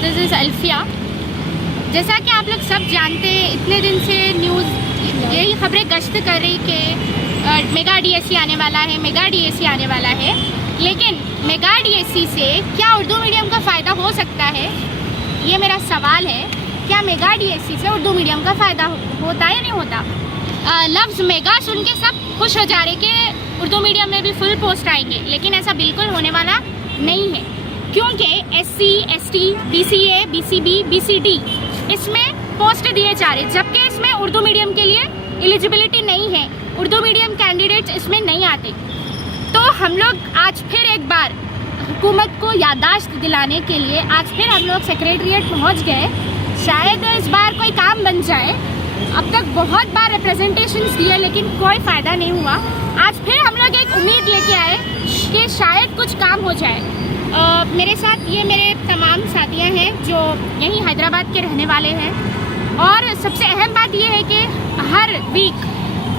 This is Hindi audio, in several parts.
This is Alfiya. जैसा कि आप लोग सब जानते हैं, इतने दिन से न्यूज़ यही खबरें गश्त कर रही कि मेगा डीएससी आने वाला है, मेगा डीएससी आने वाला है। लेकिन मेगा डीएससी से क्या उर्दू मीडियम का फ़ायदा हो सकता है, ये मेरा सवाल है। क्या मेगा डीएससी से उर्दू मीडियम का फ़ायदा होता या नहीं होता? लफ्ज़ मेगा सुन के सब खुश हो जा रहे कि उर्दू मीडियम में भी फुल पोस्ट आएंगे, लेकिन ऐसा बिल्कुल होने वाला नहीं है, क्योंकि SC, ST, BCA, BCB, BCD इसमें पोस्ट दिए जा रहे, जबकि इसमें उर्दू मीडियम के लिए एलिजिबिलिटी नहीं है, उर्दू मीडियम कैंडिडेट्स इसमें नहीं आते। तो हम लोग आज फिर एक बार हुकूमत को याददाश्त दिलाने के लिए आज फिर हम लोग सेक्रेटरीट पहुँच गए। शायद इस बार कोई काम बन जाए। अब तक बहुत बार रिप्रेजेंटेशंस दिए लेकिन कोई फ़ायदा नहीं हुआ। आज फिर हम लोग एक उम्मीद लेके आए कि शायद कुछ काम हो जाए। मेरे साथ ये मेरे तमाम साथियाँ हैं जो यहीं हैदराबाद के रहने वाले हैं, और सबसे अहम बात ये है कि हर वीक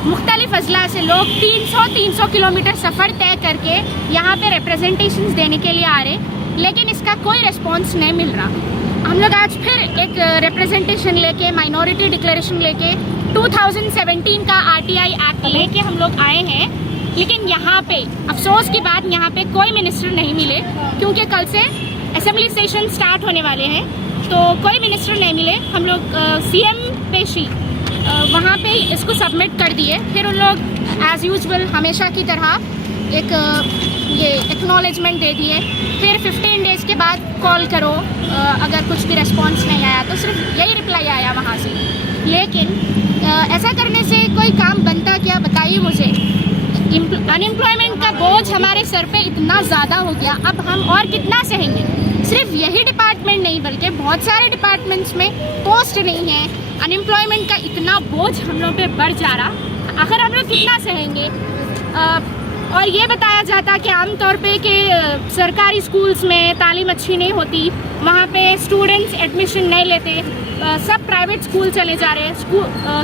मुख्तलिफ अजला से लोग 300 किलोमीटर सफ़र तय करके यहाँ पे रिप्रेजेंटेशंस देने के लिए आ रहे, लेकिन इसका कोई रिस्पॉन्स नहीं मिल रहा। हम लोग आज फिर एक रिप्रेजेंटेशन लेके, माइनॉरिटी डिक्लेरेशन लेके, 2017 का RTI एक्ट लेके हम लोग आए हैं। लेकिन यहाँ पे अफसोस की बात, यहाँ पे कोई मिनिस्टर नहीं मिले, क्योंकि कल से असेंबली सेशन स्टार्ट होने वाले हैं, तो कोई मिनिस्टर नहीं मिले। हम लोग CM पेशी वहाँ पे इसको सबमिट कर दिए। फिर उन लोग एज़ यूजुअल हमेशा की तरह एक ये एक्नॉलेजमेंट दे दिए। फिर 15 डेज़ के बाद कॉल करो, अगर कुछ भी रिस्पॉन्स नहीं आया तो सिर्फ यही रिप्लाई आया वहाँ से। लेकिन ऐसा करने से कोई काम बनता क्या, बताइए मुझे। अनएम्प्लॉयमेंट का बोझ हमारे सर पे इतना ज़्यादा हो गया, अब हम और कितना सहेंगे। सिर्फ यही डिपार्टमेंट नहीं बल्कि बहुत सारे डिपार्टमेंट्स में पोस्ट नहीं है। अनएम्प्लॉयमेंट का इतना बोझ हम लोग पे बढ़ जा रहा, आखिर हम लोग कितना सहेंगे। और ये बताया जाता कि आमतौर पे कि सरकारी स्कूल्स में तालीम अच्छी नहीं होती, वहाँ पे स्टूडेंट्स एडमिशन नहीं लेते, सब प्राइवेट स्कूल चले जा रहे हैं,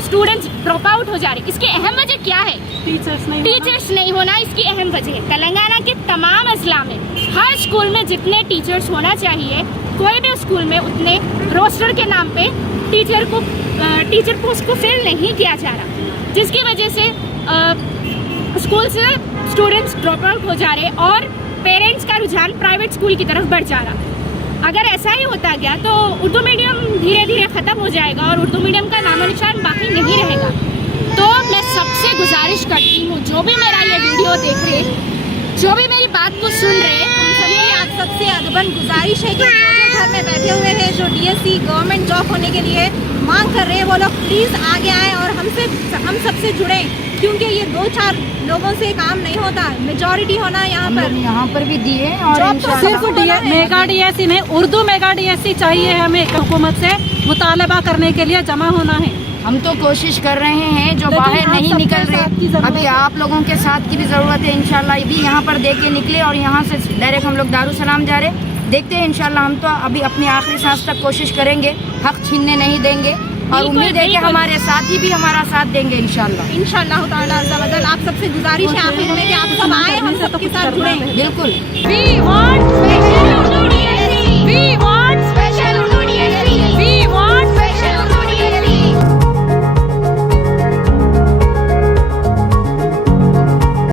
स्टूडेंट्स ड्रॉप आउट हो जा रहे हैं। इसकी अहम वजह क्या है? टीचर्स नहीं होना इसकी अहम वजह है। तेलंगाना के तमाम अजला में हर स्कूल में जितने टीचर्स होना चाहिए, कोई भी स्कूल में उतने रोस्टर के नाम पे टीचर पोस्ट को फिल नहीं किया जा रहा, जिसकी वजह से स्कूल से स्टूडेंट्स ड्रॉप आउट हो जा रहे और पेरेंट्स का रुझान प्राइवेट स्कूल की तरफ बढ़ जा रहा। अगर ऐसा ही होता गया तो उर्दू मीडियम धीरे धीरे ख़त्म हो जाएगा और उर्दू मीडियम का नामो निशान बाकी नहीं रहेगा। तो मैं सबसे गुजारिश करती हूँ, जो भी मेरा ये वीडियो देख रहे, जो भी मेरी बात को सुन रहे, आप सबसे अदबन गुजारिश है कि जो घर में बैठे हुए हैं, जो DSC गवर्नमेंट जॉब होने के लिए मांग कर रहे हैं, वो लोग प्लीज़ आगे आएँ और हम सबसे जुड़ें, क्योंकि ये 2-4 लोगों से काम नहीं होता, मेजॉरिटी होना यहाँ पर भी दिए। और सिर्फ मेगा डीएससी नहीं, उर्दू मेगा डीएससी चाहिए हमें। हुकूमत से मुतालबा करने के लिए जमा होना है। हम तो कोशिश कर रहे हैं, जो बाहर नहीं निकल रहे, अभी आप लोगों के साथ की भी ज़रूरत है। इंशाल्लाह भी यहाँ पर दे के निकले और यहाँ से डायरेक्ट हम लोग दारुसलाम जा रहे। देखते हैं इंशाल्लाह, हम तो अभी अपनी आखिरी सांस तक कोशिश करेंगे, हक छीनने नहीं देंगे, और उम्मीद है कि हमारे साथी भी हमारा साथ देंगे इंशाल्लाह ताला। आप सबसे गुजारिश है आखिर में कि आप सब आए, हम सबके साथ जुड़ें। बिल्कुल। We want